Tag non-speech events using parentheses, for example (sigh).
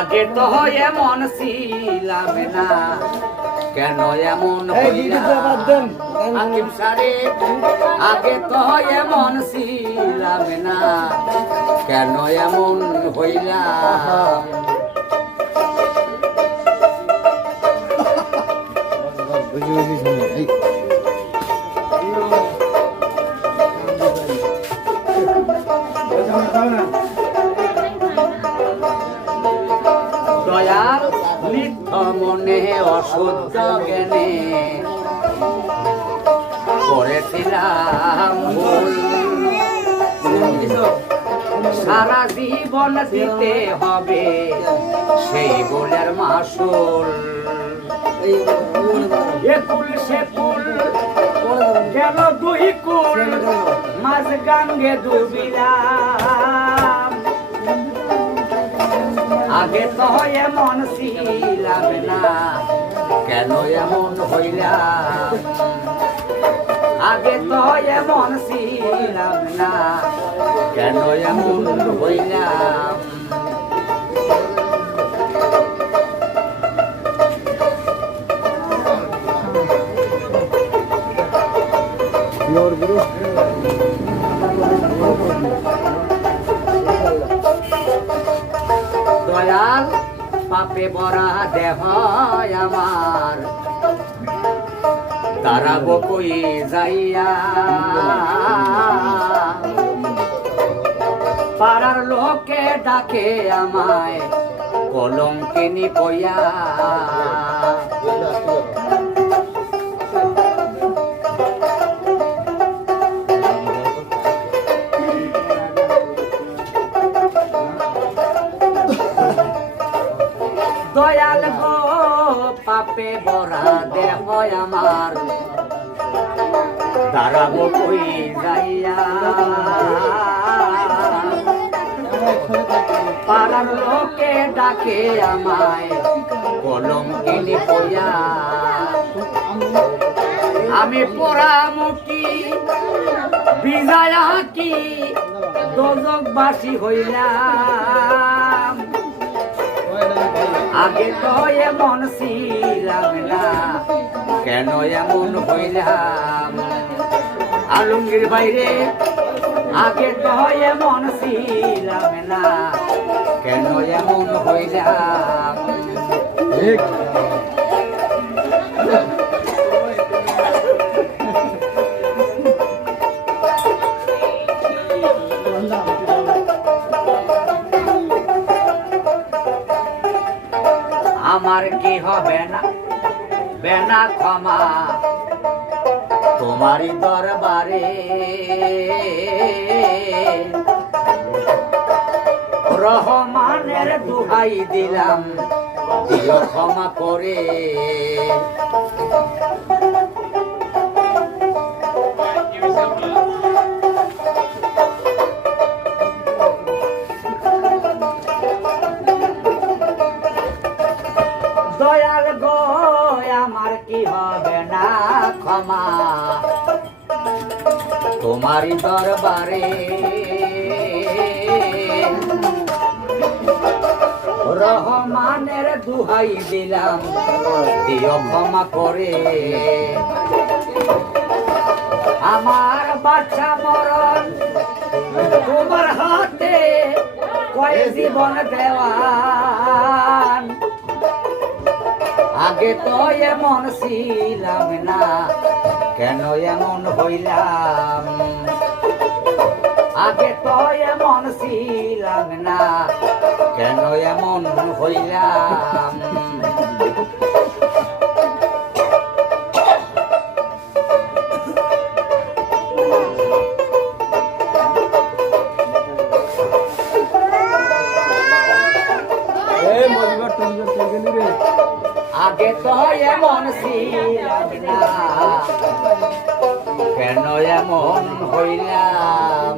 আগে তো এমন ছিলাম না। কেন এমন সাহেব আগে তো এমন ছিলাম না। কেন এমন হইলাম (laughs) দয়াল নিত্য মনে অশুদ্ধ জ্ঞানে করেছিলাম সারা জীবন দিতে হবে সেই বলের মাসুল। এ কুল সে কুল গেল দুই কুল? মাঝ গাঙ্গে ডুবিলাম আগে তো এমন ছিলাম না। কেন এমন হইলাম আগে তো এমন ছিলাম না। কেন এমন হইলাম পাপে বরা দেহ আমার। তারা বকুই যাইয়া। পাড়ার লোকে ডাকে আমায় কলম কিনি পয়া। দয়াল গো, পাপে বরা দেহ আমার। দাঁড়াবো কই যাইয়া? পাড়ার লোকে ডাকে আমায় কলম কিনি পয়া আমি পোড়ামুখী, বিজয়া কি দোজকবাসী হইলাম আগে তো এমন ছিলাম না। কেন এমন হইলাম? আলমগীর বাইরে আগে তো এমন ছিলাম না। কেন এমন হইলাম? আমার কি হবে না বেনা ক্ষমা। তোমারই দরবারে রহমানের দুহাই দিলাম ক্ষমা করে। দয়াল গো আমার কি হবে না ক্ষমা? তোমারই দরবারে রহমানের দুহাই দিলাম, দিও ক্ষমা করে। আমার বাচ্চা মরণ তোমার হাতে কয় জীবন দেওয়ান আগে তো এমন ছিলাম না, কেন এমন হইলাম? আগে তো এমন ছিলাম না, কেন এমন হইলাম? এমন কেন এমন হইলাম?